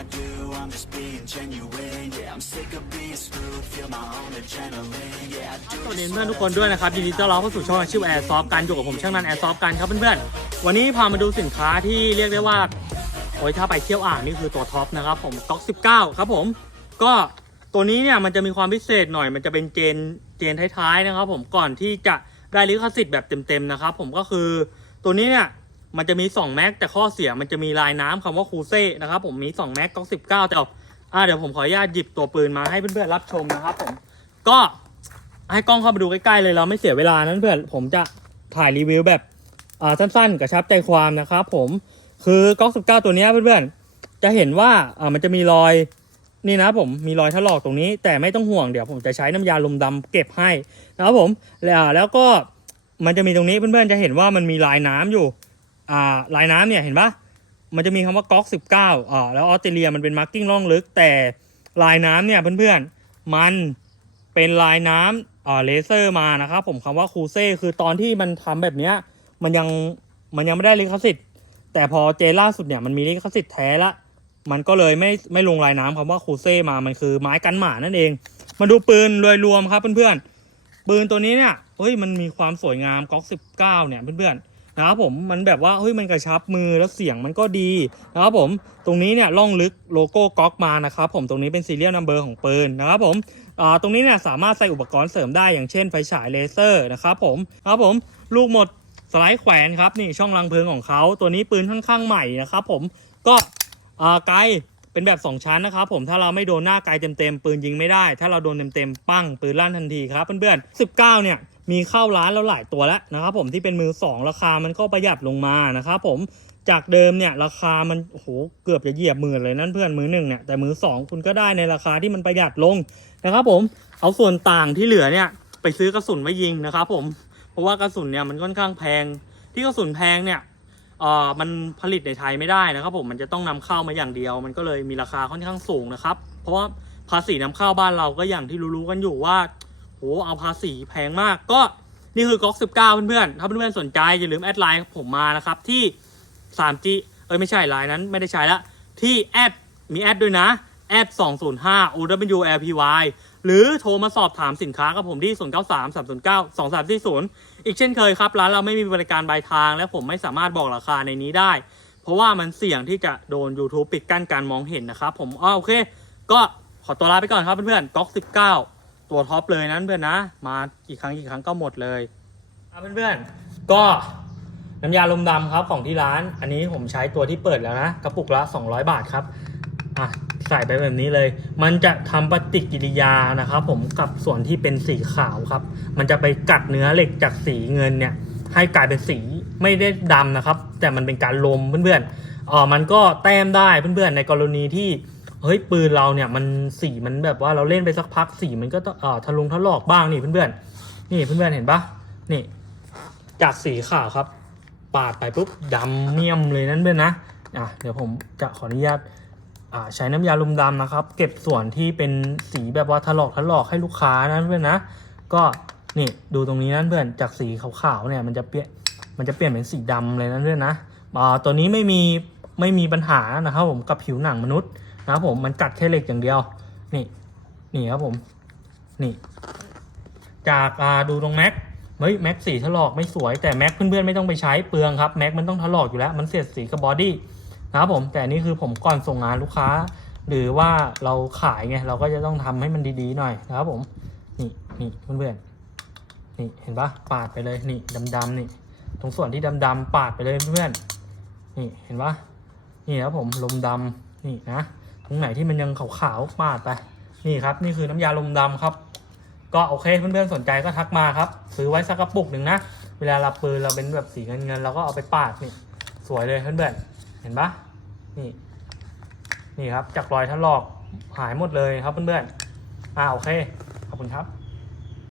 I do, I'm just being genuine. Yeah, I'm sick of being screwed, feel my own adrenaline. Yeah, I do สวัสดี this เพื่อน for ทุกคนด้วยนะครับยินดีต้อนรับเข้าสู่ช่องอาชีพแอร์ซอฟกันอยู่กับผมช่างนันแอร์ซอฟกันครับเพื่อนๆวันนี้พามาดูสินค้าที่เรียกได้ว่าโอ้ยถ้าไปเที่ยวอ่างนี่คือตัวท็อปนะครับผมก๊อก19 ครับผม ก็ตัวนี้เนี่ยมันจะมีความพิเศษหน่อยมันจะเป็นเจนเจนท้ายๆนะครับผมก่อนที่จะได้ลิขสิทธิ์แบบเต็มๆนะครับผมก็คือตัวนี้เนี่ย มันจะมี2แม็กแต่ข้อเสียมันจะมีลายน้ำคำว่าคูเซ่นะครับผมมี2แม็กก๊อก19แต่เอาอ่าเดี๋ยวผมขออนุญาตหยิบตัวปืนมาให้เพื่อนๆรับชมนะครับผมก็ให้กล้องเข้ามาดูใกล้ๆเลยเราไม่เสียเวลานั้นเพื่อนผมจะถ่ายรีวิวแบบอ่าสั้นๆกระชับใจความนะครับผมคือก๊อก19ตัวนี้เพื่อนๆจะเห็นว่าอ่ามันจะมีรอยนี่นะผมมีรอยถลอกตรงนี้ แต่ไม่ต้องห่วงเดี๋ยวผมจะใช้น้ำยาลมดำเก็บให้นะครับผมแล้วแล้วก็มันจะมีตรงนี้เพื่อนๆจะเห็นว่ามันมีลายน้ำอยู่ อ่าลายน้ำเนี่ยเห็นปะมันจะมีคำว่าก๊อก19อ่าแล้วออสเตรเลียมันเป็นมาร์กิ้งล่องลึก แต่ลายน้ำเนี่ยเพื่อนๆมันเป็นลายน้ำอ่าเลเซอร์มานะครับผมคำว่าคูเซ่คือตอนที่มันทำแบบเนี้ยมันยังมันยังไม่ได้ลิขสิทธิ์ แต่พอเจล่าสุดเนี่ยมันมีลิขสิทธิ์แท้ละมันก็เลยไม่ไม่ลงลายน้ำคำว่าคูเซ่มามันคือไม้กันหมานั่นเอง มาดูปืนโดยรวมครับเพื่อนๆปืนตัวนี้เนี่ยเฮ้ยมันมีความสวยงามก๊อก19เนี่ยเพื่อนๆ นะครับผมมันแบบว่าเฮ้ยมันกระชับมือแล้วเสียงมันก็ดีนะครับผมตรงนี้เนี่ยล่องลึกโลโก้ก๊อกมานะครับผมตรงนี้เป็นซีเรียลนัมเบอร์ของปืนนะครับผมตรงนี้เนี่ยสามารถใส่อุปกรณ์เสริมได้อย่างเช่นไฟฉายเลเซอร์นะครับผมครับผมลูกหมดสไลด์แขวนครับนี่ช่องรังเพลิงของเขาตัวนี้ปืนค่อนข้างใหม่นะครับผมก็ไกลเป็นแบบ 2 ชั้นนะครับผมถ้าเราไม่โดนหน้าไกลเต็มๆปืนยิงไม่ได้ ถ้าเราโดนเต็มๆปั้งปืนลั่นทันทีครับเพื่อนๆ19 เนี่ย มีเข้าร้านแล้วหลายตัวแล้วนะครับผมที่เป็นมือ2ราคามันก็ประหยัดลงมานะครับผมจากเดิมเนี่ยราคามันโหเกือบจะเหยียบหมื่นเลยนั่นเพื่อนมือหนึ่งเนี่ยแต่มือสองคุณก็ได้ในราคาที่มันประหยัดลงนะครับผมเอาส่วนต่างที่เหลือเนี่ยไปซื้อกระสุนมายิงนะครับผมเพราะว่ากระสุนเนี่ยมันค่อนข้างแพง ที่กระสุนแพงเนี่ยเอ่อมันผลิตในไทยไม่ได้นะครับผมมันจะต้องนำเข้ามาอย่างเดียว มันก็เลยมีราคาค่อนข้างสูงนะครับ เพราะว่าภาษีนำเข้าบ้านเราก็อย่างที่รู้ๆกันอยู่ว่า โหเอาภาษีแพงมากก็นี่คือก๊อก 19 เพื่อนๆ ถ้าเพื่อนๆ สนใจ อย่าลืมแอดไลน์ผมมานะครับ ที่ 3G เอ้ย ไม่ใช่ไลน์นั้นไม่ได้ใช้ละ ที่แอดมีแอดด้วยนะแอด205 OWLPY หรือโทรมาสอบถามสินค้ากับผมที่ 093 309 2340 อีกเช่นเคยครับ ร้านเราไม่มีบริการปลายทาง และผมไม่สามารถบอกราคาในนี้ได้ เพราะว่ามันเสี่ยงที่จะโดน YouTube ปิดกั้นการมองเห็นนะครับผมอ๋อโอเค ก็ขอตัวลาไปก่อนครับเพื่อนๆก๊อก 19 ตัวท็อปเลยนั้นเพื่อนนะ มากี่ครั้งกี่ครั้งก็หมดเลยครับเพื่อนๆก็น้ำยาลมดำครับของที่ร้าน อันนี้ผมใช้ตัวที่เปิดแล้วนะกระปุกละ 200 บาทครับอะใส่ไปแบบนี้เลย มันจะทำปฏิกิริยานะครับผมกับส่วนที่เป็นสีขาวครับ มันจะไปกัดเนื้อเหล็กจากสีเงินเนี่ย ให้กลายเป็นสีไม่ได้ดำนะครับ แต่มันเป็นการลมเพื่อนๆเออมันก็แต้มได้เพื่อนๆในกรณีที่ เฮ้ยปืนเราเนี่ยมันสีมันแบบว่าเราเล่นไปสักพักสีมันก็ต้องเอ่อทะลุงทะลอกบ้างนี่เพื่อนๆนี่เพื่อนๆเห็นปะนี่จากสีขาวครับ ปาดไปปุ๊บดำเมี่ยมเลยนั่นเพื่อนนะอะเดี๋ยวผมจะขออนุญาตอ่าใช้น้ำยาลุมดำนะครับ เก็บส่วนที่เป็นสีแบบว่าถลอกถลอกให้ลูกค้านะเพื่อนนะก็นี่ดูตรงนี้นั่นเพื่อนจากสีขาวๆเนี่ยมันจะเปลี่ยนมันจะเปลี่ยนเป็นสีดำเลยนั่นเพื่อนนะอ่าตัวนี้ไม่มีไม่มีปัญหานะครับผมกับผิวหนังมนุษย์ นะครับผมมันกัดแค่เหล็กอย่างเดียว นี่ นี่ครับผม นี่ จากอ่าดูตรงแม็กเฮ้ยแม็กสีถลอกไม่สวยแต่แม็กเพื่อนๆไม่ต้องไปใช้เปลืองครับแม็กมันต้องถลอกอยู่แล้วมันเสียดสีกับบอดี้นะครับผมแต่นี่คือผมก่อนส่งงานลูกค้า หรือว่าเราขายไงเราก็จะต้องทำให้มันดีๆหน่อยนะครับผม นี่นี่เพื่อนๆนี่เห็นปะปาดไปเลยนี่ดำๆนี่ ตรงส่วนที่ดำๆปาดไปเลยเพื่อนๆนี่เห็นปะนี่ครับผมลมดำนี่นะ ตรงไหนที่มันยังขาวๆปาดไป นี่ครับ นี่คือน้ำยาลมดำครับ ก็โอเคเพื่อนๆสนใจก็ทักมาครับ ซื้อไว้สักกระปุกหนึ่งนะ เวลาเราปืนเราเป็นแบบสีเงินๆเราก็เอาไปปาดนี่สวยเลยเพื่อนๆเห็นปะนี่ นี่ครับจากรอยทะลอกหายหมดเลยครับเพื่อนๆอ่าโอเค ขอบคุณครับ